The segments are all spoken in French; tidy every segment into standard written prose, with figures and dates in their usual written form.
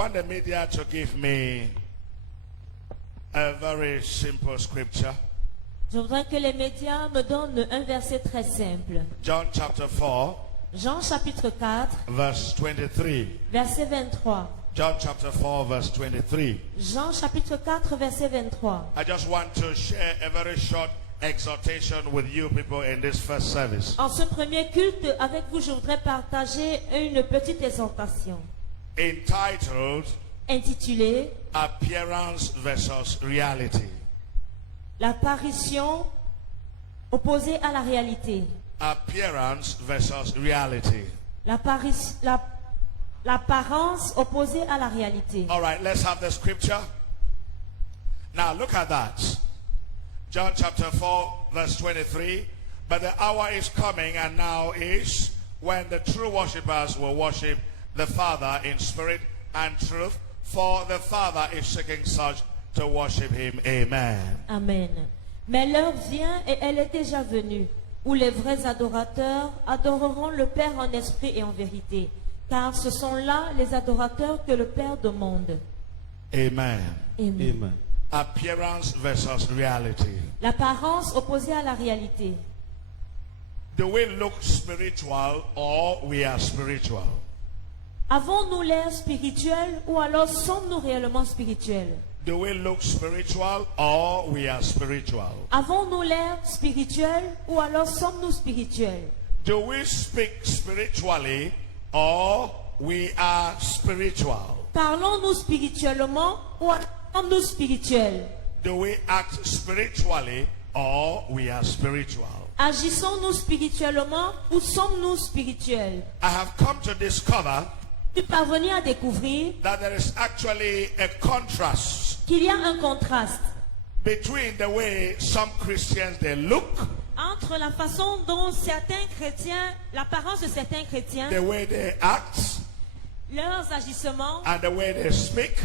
want the media to give me a very simple scripture. Je voudrais que les médias me donnent un verset très simple. John chapter 4, Jean chapitre 4, verse 23. verset 23. John chapter 4, verse 23. Jean chapitre 4, verset 23. I just want to share a very short exhortation with you people in this first service. En ce premier culte, avec vous, je voudrais partager une petite exhortation Entitled intitulée Appearance versus Reality. L'apparition opposée à la réalité. Appearance versus reality. L'apparence opposée à la réalité. All right, let's have the scripture. Now look at that. John chapter 4, verse 23. But the hour is coming, and now is, when the true worshippers will worship the Father in spirit and truth, for the Father is seeking such to worship him. Amen. Amen. Mais l'heure vient, et elle est déjà venue, où les vrais adorateurs adoreront le Père en esprit et en vérité, car ce sont là les adorateurs que le Père demande. Amen. Amen. Amen. Appearance versus reality. L'apparence opposée à la réalité. Do we look spiritual or we are spiritual? Avons-nous l'air spirituel ou alors sommes-nous réellement spirituels? Do we look spiritual or we are spiritual? Avons-nous l'air spirituel ou alors sommes-nous spirituels? Do we speak spiritually or we are spiritual? Parlons-nous spirituellement ou alors sommes-nous spirituels? Do we act spiritually or we are spiritual? Agissons-nous spirituellement ou sommes-nous spirituels? I have come to discover Je suis parvenu à découvrir that there is actually a contrast qu'il y a un contraste between the way some Christians they look, entre la façon dont certains chrétiens, l'apparence de certains chrétiens, the way they act, leurs agissements and the way they speak.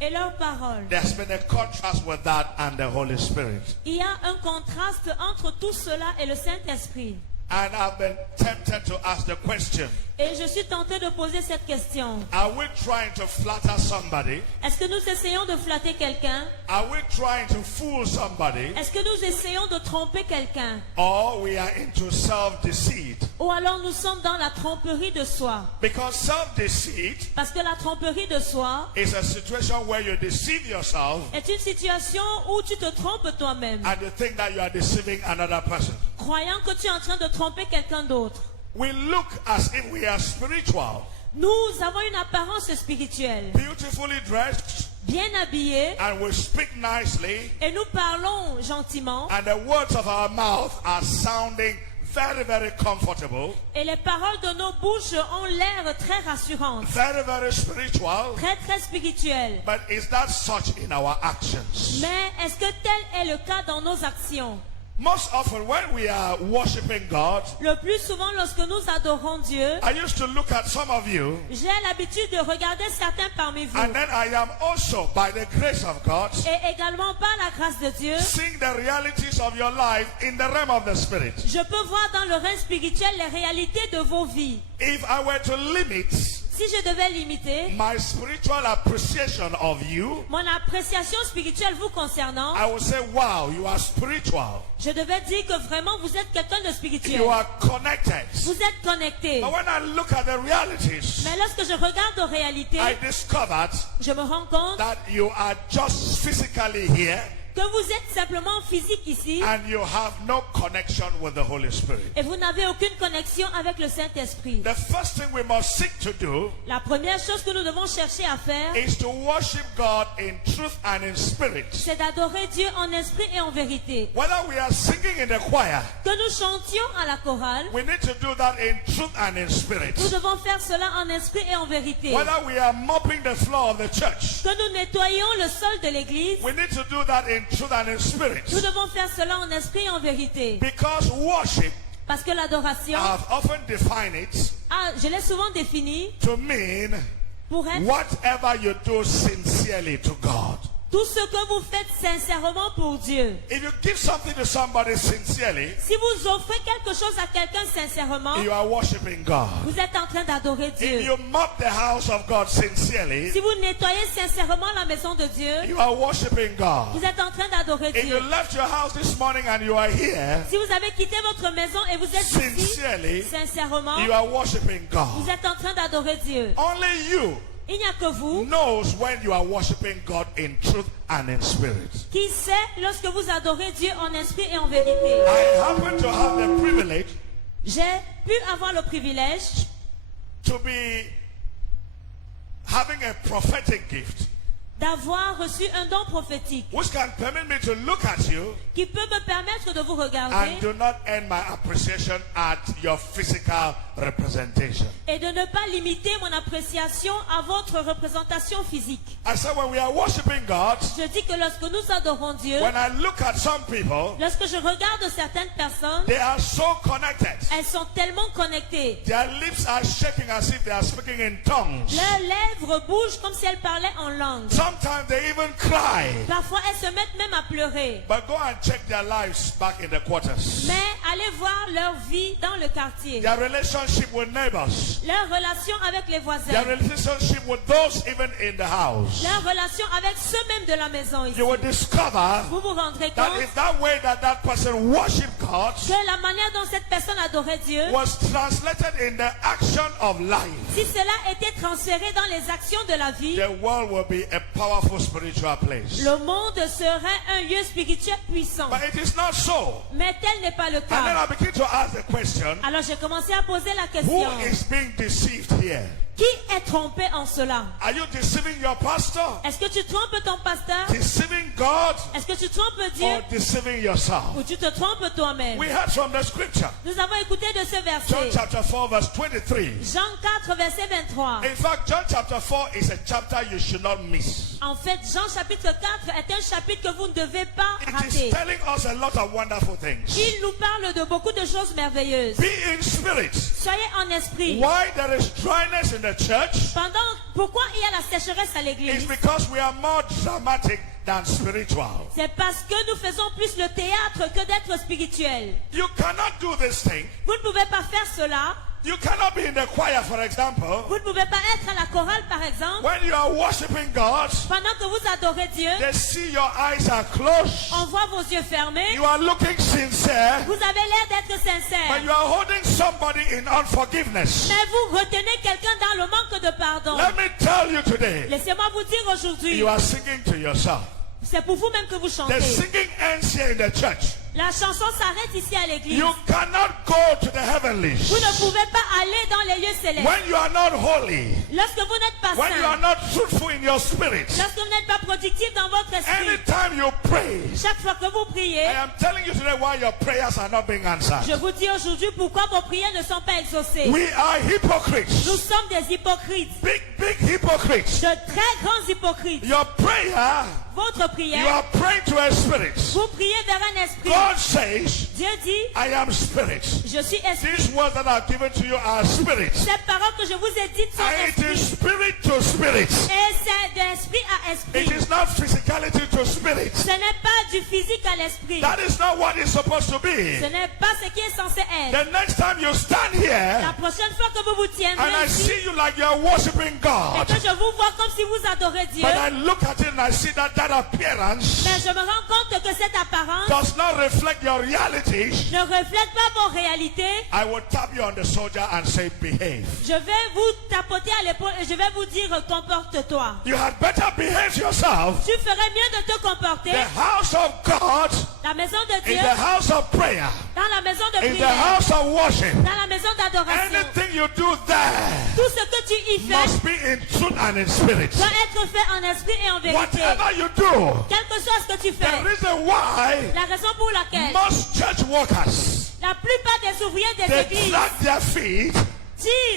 et leurs paroles. There's been a contrast with that and the Holy Spirit. Il y a un contraste entre tout cela et le Saint-Esprit. And I've been tempted to ask the question, Et je suis tenté de poser cette question. are we trying to flatter somebody? Est-ce que nous essayons de flatter quelqu'un? Are we trying to fool somebody? Est-ce que nous essayons de tromper quelqu'un? Or we are into self-deceit? Ou alors nous sommes dans la tromperie de soi? Because self-deceit Parce que la tromperie de soi is a situation where you deceive yourself est une situation où tu te trompes toi-même, and you think that you are deceiving another person. croyant que tu es en train de tromper quelqu'un d'autre. We look as if we are spiritual, Nous avons une apparence spirituelle, beautifully dressed, bien habillés, and we speak nicely, et nous parlons gentiment, and the words of our mouth are sounding very, very comfortable, et les paroles de nos bouches ont l'air très rassurantes, very, very spiritual. très très spirituelles. But is that such in our actions? Mais est-ce que tel est le cas dans nos actions? Most often when we are worshiping God, Le plus souvent lorsque nous adorons Dieu, I used to look at some of you, j'ai l'habitude de regarder certains parmi vous, and then I am also, by the grace of God, et également par la grâce de Dieu, seeing the realities of your life in the realm of the Spirit. je peux voir dans le règne spirituel les réalités de vos vies. If I were to limit Si je devais limiter my spiritual appreciation of you, mon appréciation spirituelle vous concernant, I would say, wow, you are spiritual. je devais dire que vraiment vous êtes quelqu'un de spirituel. You are connected. Vous êtes connecté. But when I look at the realities, Mais lorsque je regarde aux réalités, I discovered je me rends compte that you are just physically here que vous êtes simplement physique ici and you have no connection with the Holy Spirit. et vous n'avez aucune connexion avec le Saint-Esprit. The first thing we must seek to do La première chose que nous devons chercher à faire, is to worship God in truth and in spirit. c'est d'adorer Dieu en esprit et en vérité. Whether we are singing in the choir, Que nous chantions à la chorale, we need to do that in truth and in spirit. nous devons faire cela en esprit et en vérité. Whether we are mopping the floor of the church, Que nous nettoyons le sol de l'église, we need to do that in truth and in spirit. nous devons faire cela en esprit et en vérité. Because worship, Parce que l'adoration, I have often defined it je l'ai souvent définie to mean pour être whatever you do sincerely to God. Tout ce que vous faites sincèrement pour Dieu. If you give something to somebody sincerely, Si vous offrez quelque chose à quelqu'un sincèrement, you are worshiping God. vous êtes en train d'adorer If Dieu. you mop the house of God sincerely, Si vous nettoyez sincèrement la maison de Dieu, you are worshiping God. vous êtes en train d'adorer If you Dieu. left your house this morning and you are here, Si vous avez quitté votre maison et vous êtes ici, sincerely, sincèrement, you are worshiping vous God. êtes en train d'adorer Dieu. Only you Il n'y a que vous knows when you are worshiping God in truth and in spirit. qui sait lorsque vous adorez Dieu en esprit et en vérité. I happen to have the privilege J'ai pu avoir le privilège to be having a prophetic gift d'avoir reçu un don prophétique which can permit me to look at you qui peut me permettre de vous regarder and do not end my appreciation at your physical representation. et de ne pas limiter mon appréciation à votre représentation physique. I said when we are worshiping God, Je dis que lorsque nous adorons Dieu, when I look at some people, lorsque je regarde certaines personnes, they are so connected. elles sont tellement connectées. Their lips are shaking as if they are speaking in tongues. Leurs lèvres bougent comme si elles parlaient en langue. Sometimes they even cry. Parfois, elles se mettent même à pleurer. But go and check their lives back in the quarters. Mais allez voir leur vie dans le quartier. Their relationship with neighbors. Leur relation avec les Their voisins. relationship with those even in the house. Leur relation avec ceux mêmes de la maison ici. You will discover Vous vous rendrez that compte if that way that person worshiped God que la manière dont cette personne adorait Dieu, was translated in the action of life, si cela était transféré dans les actions de la vie, the world will be a powerful spiritual place. le monde serait un lieu spirituel puissant. But it is not so. Mais tel n'est pas le And then cas. I begin to ask the question, Alors j'ai commencé à poser la who question. is being deceived here? Qui est trompé en cela? Are you deceiving your pastor? Est-ce que tu trompes ton pasteur? Deceiving God? Est-ce que tu trompes Dieu? Or deceiving yourself? Ou tu te trompes toi-même? We heard from the scripture. Nous avons écouté de ce John verset. chapter 4 verse 23. Jean 4, verset 23. In fact, John chapter 4 is a chapter you should not miss. En fait, Jean chapitre 4 est un chapitre que vous ne devez pas It is rater. telling us a lot of wonderful things. Il nous parle de beaucoup de choses merveilleuses. Be in spirit. Soyez en esprit. Why there is dryness in the church Pourquoi il y a la sécheresse à is l'église? because we are more dramatic than spiritual. C'est parce que nous faisons plus le théâtre que d'être spirituel. You cannot do this thing. Vous ne pouvez pas faire cela. You cannot be in the choir, for example, Vous ne pouvez pas être à la chorale, par exemple. when you are worshiping God. Pendant que vous adorez Dieu, They see your eyes are closed. on voit vos yeux fermés. You are looking sincere, Vous avez l'air d'être but sincère. you are holding somebody in unforgiveness. Mais vous retenez quelqu'un dans le manque de pardon. Let me tell you today, Laissez-moi vous dire aujourd'hui, you are singing to yourself. c'est pour vous-même que vous The chantez. singing ends here in the church. La chanson s'arrête ici à l'église. You cannot go to the heavenlies Vous ne pouvez pas aller dans les lieux célestes. when you are not holy, Lorsque vous n'êtes pas when you are saint, not fruitful in your spirit. lorsque vous n'êtes pas productif dans votre esprit, Anytime you pray, chaque fois que vous priez, I am telling you today why your prayers are not being je answered. vous dis aujourd'hui pourquoi vos prières ne sont pas exaucées. We are hypocrites, Nous sommes des hypocrites, big hypocrites. de très grands hypocrites. Your prayer, Votre you prière, are praying to a spirit. vous priez vers un esprit. God says, Dieu dit, I am spirit. je suis esprit. These words that are given to you are spirit. Ces paroles que je vous ai dites sont And it is esprit. spirit to spirit. Et c'est d'esprit à It esprit. is not physicality to spirit. Ce n'est pas du physique à l'esprit. That is not what it's supposed to Ce be. n'est pas ce qui est censé être. The next time you stand here La prochaine fois que vous vous and tiendrez I ici see you like you're worshiping et God, que je vous vois comme si vous adorez Dieu, but I look at it and I see that appearance mais je me rends compte que cette apparence does not reflect your reality, ne reflète pas vos réalités, I will tap you on the shoulder and say, behave. je vais vous tapoter à l'épaule et je vais vous dire comporte-toi. You had better behave yourself. Tu ferais mieux de te comporter. The house of God La maison de is Dieu, the house of prayer, dans la maison de is the prière, house of worship. dans la maison d'adoration. Anything you do there Tout ce que tu y fais must be in truth and in spirit. doit être fait en esprit et en vérité. Whatever you do, Quel que soit ce que tu the fais, reason why la raison pour laquelle most church workers, la plupart des ouvriers des they églises drag their feet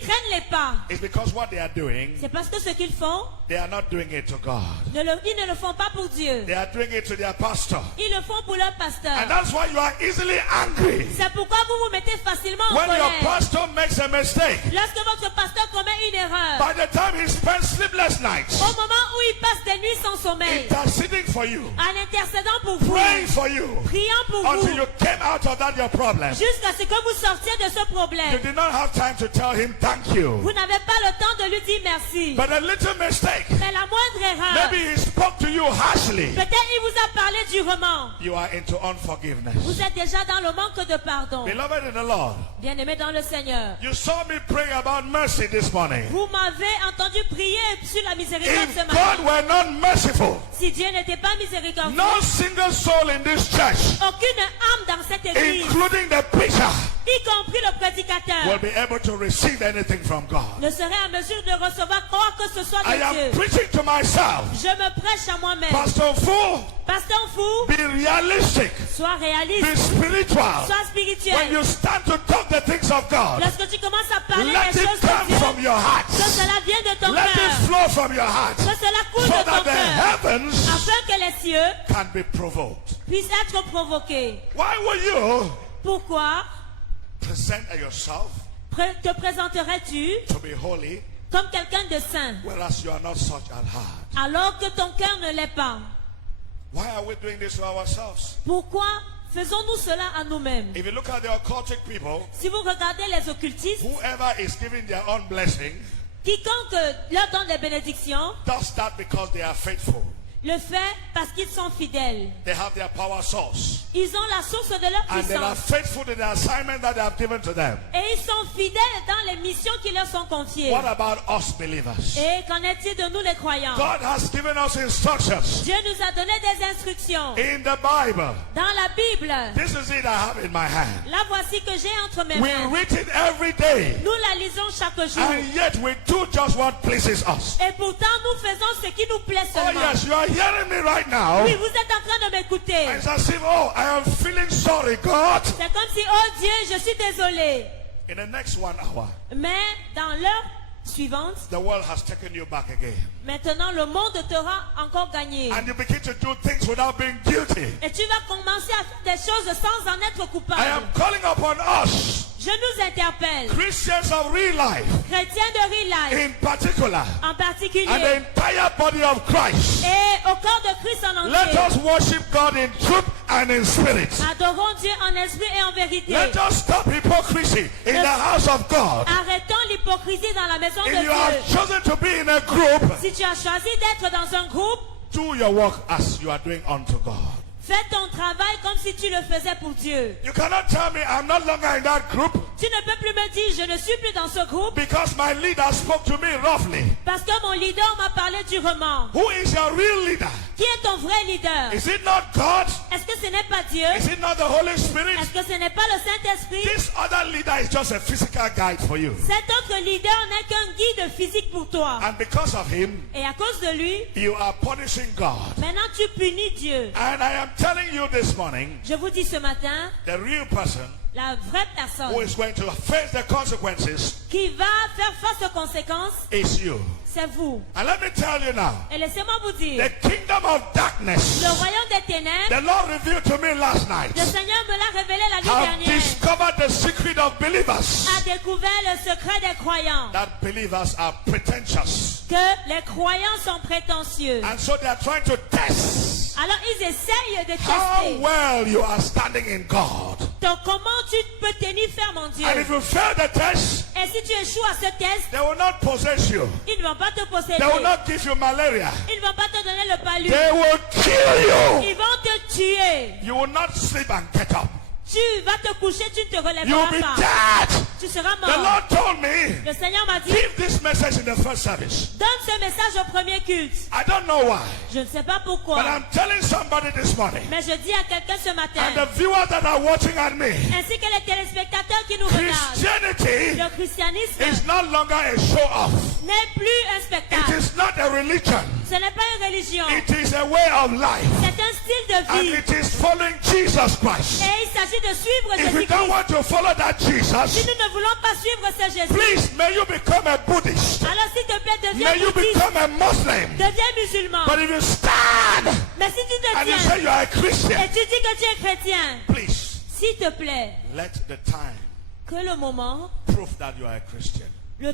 traînent les pas, is because what they are doing, c'est parce que ce qu'ils font, they are not doing it to God. ils ne le font pas pour Dieu. They are doing it to their pastor. Ils le font pour leur pasteur. And that's why you are easily angry C'est pourquoi vous vous mettez facilement en when your colère. pastor makes a mistake. Lorsque votre pasteur commet une erreur, By the time he spends sleepless nights, au moment où il passe des nuits sans sommeil, interceding for you, en intercédant pour vous, praying for you, priant pour until vous, you came out of that your problem. jusqu'à ce que vous sortiez de ce You problème. did not have time to tell him thank you. Vous n'avez pas le temps de lui dire merci. But a little mistake, Mais la moindre erreur, maybe he spoke to you harshly. peut-être il vous a parlé durement. You are into unforgiveness. Vous êtes déjà dans le manque de pardon. Beloved in the Lord, Bien-aimé dans le Seigneur, you saw me praying about mercy this morning. vous m'avez entendu prier sur la miséricorde If ce God matin. were not merciful, Si Dieu n'était pas miséricordieux, no single soul in this church, aucune âme dans cette église, including the preacher, y compris le will prédicateur, be able to receive anything from God. ne serait en mesure de recevoir quoi que ce soit I de am Dieu. preaching to myself. Je me prêche à moi-même. Pastor Fu, Pasteur fou, be realistic, sois be réaliste, spiritual. sois When spirituel. you stand to talk the things of God, Lorsque tu commences à parler let des it choses de come Dieu, from your heart. que cela vienne de ton Let it cœur, flow from your heart, que cela coule so de that ton the cœur, heavens afin que les cieux can be provoked. puissent être provoqués. Why will you Pourquoi present yourself te présenterais-tu to be holy, comme quelqu'un de saint, whereas you are not such at heart? alors que ton cœur ne l'est pas? Why are we doing this to ourselves? Pourquoi faisons-nous cela à nous-mêmes? If you look at the occultic people, Si vous regardez les occultistes, whoever is giving their own blessing quiconque leur donne des bénédictions, does that because they are faithful. le fait parce qu'ils sont fidèles. They have their power source. Ils ont la source de leur And they are puissance. faithful to the assignment that they have given to them. Et ils sont fidèles dans les missions qui leur sont confiées. What about us believers? Et qu'en est-il de nous les croyants? God has given us instructions Dieu nous a donné des instructions in the Bible. dans la Bible. This is it I have in my hand. La voici que j'ai entre mes We mains. read it every day. Nous la lisons chaque jour. And yet we do just what pleases us. Et pourtant nous faisons ce qui nous plaît Oh seulement. yes, you are hearing me right now. Oui, vous êtes en train de m'écouter. It's as if, oh, I am feeling sorry, God. C'est comme si, oh Dieu, je suis désolé. In the next 1 hour, Mais dans l'heure suivante, the world has taken you back again. maintenant le monde t'aura encore gagné. And you begin to do things without being guilty. Et tu vas commencer à faire des choses sans en être I am coupable. calling upon us, Je nous interpelle, Christians of real life, chrétiens de Real Life in particular, en and the particulier, entire body of Christ. et au corps de Christ en Let entier. us worship God in truth and in spirit. Adorons Dieu en esprit et en vérité. Let us stop hypocrisy in the house of God. Arrêtons l'hypocrisie dans la maison de If you have Dieu. chosen to be in a group, Si tu as choisi d'être dans un groupe, do your work as you are doing unto God. fais ton travail comme si tu le faisais pour Dieu. You cannot tell me I'm not longer in that group Tu ne peux plus me dire, je ne suis plus dans ce groupe, because my leader spoke to me roughly. parce que mon leader m'a parlé durement. Who is your real leader? Qui est ton vrai leader? Is it not God? Est-ce que ce n'est pas Dieu? Is it not the Holy Spirit? Est-ce que ce n'est pas le Saint-Esprit? This other leader is just a physical guide for you. Cet autre leader n'est qu'un guide physique pour toi. And because of him, Et à cause de lui, you are punishing God. maintenant tu punis Dieu. And I am telling you this morning, Je vous dis ce matin, the real person la vraie who personne is going to face the consequences qui va faire face aux conséquences, is you. c'est vous. And let me tell you now, Et laissez-moi vous dire, the kingdom of darkness, le royaume des ténèbres, the Lord revealed to me last night, le Seigneur me l'a révélé la nuit have dernière, discovered the secret of believers, a découvert le secret des croyants, that believers are pretentious. que les croyants sont prétentieux. And so they are trying to test Alors ils essayent de how tester well you are standing in God. donc, comment tu peux tenir ferme en Dieu. And if you fail the test, Et si tu échoues à ce test, they will not possess you. ils ne vont pas te posséder. They will not give you malaria. Ils ne vont pas te donner le palu. They will kill you. Ils vont te tuer. You will not sleep and get up. Tu vas te coucher, tu ne te You will relèveras be pas. dead. Tu seras The mort. Lord told me, Le Seigneur m'a dit, give this message in the first service. donne ce message au premier culte. I don't know why, Je ne sais pas but pourquoi, I'm telling somebody this morning, mais je dis à quelqu'un ce matin, and the viewers that are watching at me, ainsi que les téléspectateurs qui nous regardent, Christianity le christianisme is no longer a show-off. n'est plus un It spectacle. is not a religion. Ce n'est pas une religion. It is a way of life. C'est un style de And vie. it is following Jesus Christ. Et il s'agit de suivre If you don't Jésus-Christ. want to follow that Si Jesus, nous ne voulons pas suivre ce Jésus, please, may you become a Buddhist. alors s'il te plaît, deviens May you bouddhiste, become a Muslim. deviens musulman. But if you stand Mais si tu te and you tiens say you are a Christian, et tu dis que tu es chrétien, please, s'il te plaît, let the time que le moment prove that you are a Christian. que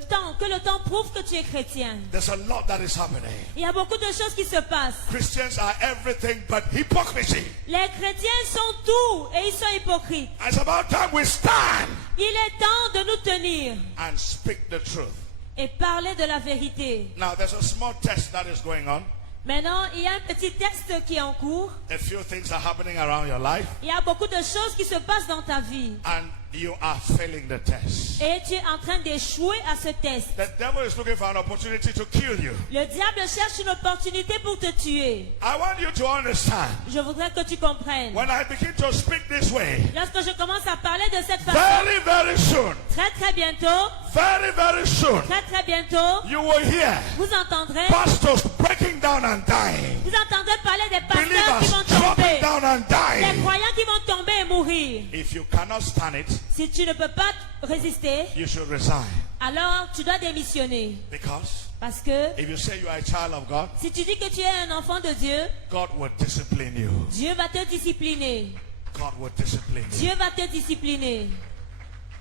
le temps prouve que tu es chrétien. There's a lot that is happening. Il y a beaucoup de choses qui se passent. Christians are everything but hypocrisy. Les chrétiens sont tout et ils sont hypocrites. It's about time we stand Il est temps de nous tenir and speak the truth. et parler de la vérité. Now, there's a small test that is going on. Maintenant, il y a un petit texte qui est en cours. A few things are happening around your life, Il y a beaucoup de choses qui se passent dans ta vie. and you are failing the test. Et tu es en train d'échouer à ce test. The devil is looking for an opportunity to kill you. Le diable cherche une opportunité pour te tuer. I want you to understand. Je voudrais que tu comprennes. When I begin to speak this way, Lorsque je commence à parler de cette façon, very, very soon, très très bientôt, very, very soon, très très bientôt, you will hear vous entendrez pastors breaking down and dying. Vous entendrez parler des pasteurs qui Believers vont dropping tomber, down and des dying. croyants qui vont tomber et mourir. If you cannot stand it, Si tu ne peux pas résister, you should resign. alors tu dois démissionner. Because Parce que if you say you are a child of God, si tu dis que tu es un enfant de Dieu, God will discipline you. Dieu va te discipliner. God will discipline you. Dieu va te discipliner.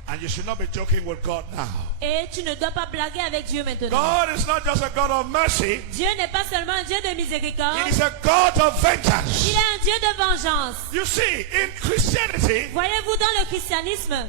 And you should not be joking with God now. Et tu ne dois pas blaguer avec Dieu maintenant. God is not just a God of mercy, Dieu n'est pas seulement un Dieu de miséricorde, He is a God of vengeance. il est un Dieu de vengeance. You see, in Christianity, Voyez-vous, dans le christianisme,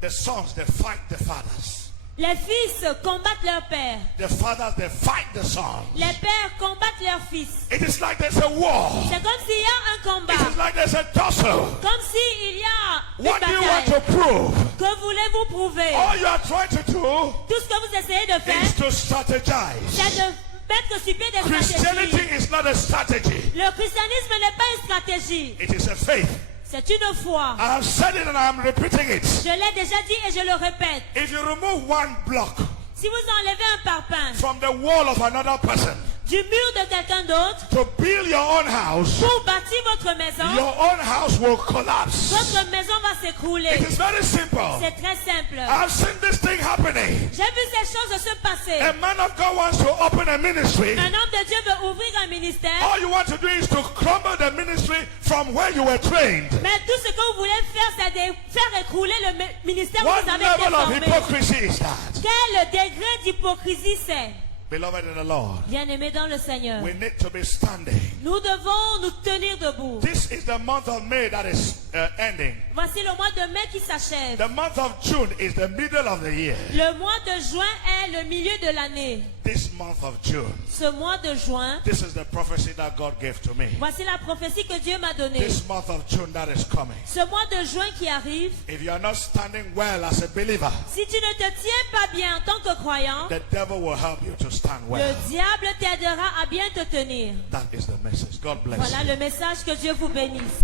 the sons, they fight the fathers. les fils combattent leur père. The fathers, they fight the sons. Les pères combattent leurs fils. It is like there's a war. C'est comme s'il y a un It combat. is like there's a tussle. Comme s'il y a une What do you want to bataille. prove? Que voulez-vous prouver? All you are trying to do Tout ce que vous essayez de faire, is to strategize. c'est de mettre sur pied des Christianity stratégies. is not a strategy. Le christianisme n'est pas une stratégie. It is a faith. C'est une foi. I have said it and I am repeating it. Je l'ai déjà dit et je le répète. If you remove one block Si vous enlevez un parpaing from the wall of another person du mur de quelqu'un d'autre to build your own house, pour bâtir votre maison, your own house will collapse. votre maison va s'écrouler. It is very simple. C'est très simple. I've seen this thing happening. J'ai vu ces choses se passer. A man of God wants to open a ministry. Un homme de Dieu veut ouvrir un ministère. All you want to do is to crumble the ministry from where you were trained. Mais tout ce que vous voulez faire, c'est de faire écrouler le ministère où What vous avez été level of formé. hypocrisy is that? Quel degré d'hypocrisie c'est? Beloved in the Lord, Bien-aimés dans le Seigneur, we need to be standing. nous devons nous tenir debout. This is the month of May that is ending. Voici le mois de mai qui s'achève. The month of June is the middle of the year. Le mois de juin est le milieu de l'année. This month of June, Ce mois de juin, this is the prophecy that God gave to me. voici la prophétie que Dieu m'a donnée. This month of June that is coming. Ce mois de juin qui arrive, If you are not standing well as a believer, si tu ne te tiens pas bien en tant que croyant, the devil will help you to stand le well. diable t'aidera à bien te tenir. That is the message. God bless Voilà you. le message, que Dieu vous bénisse.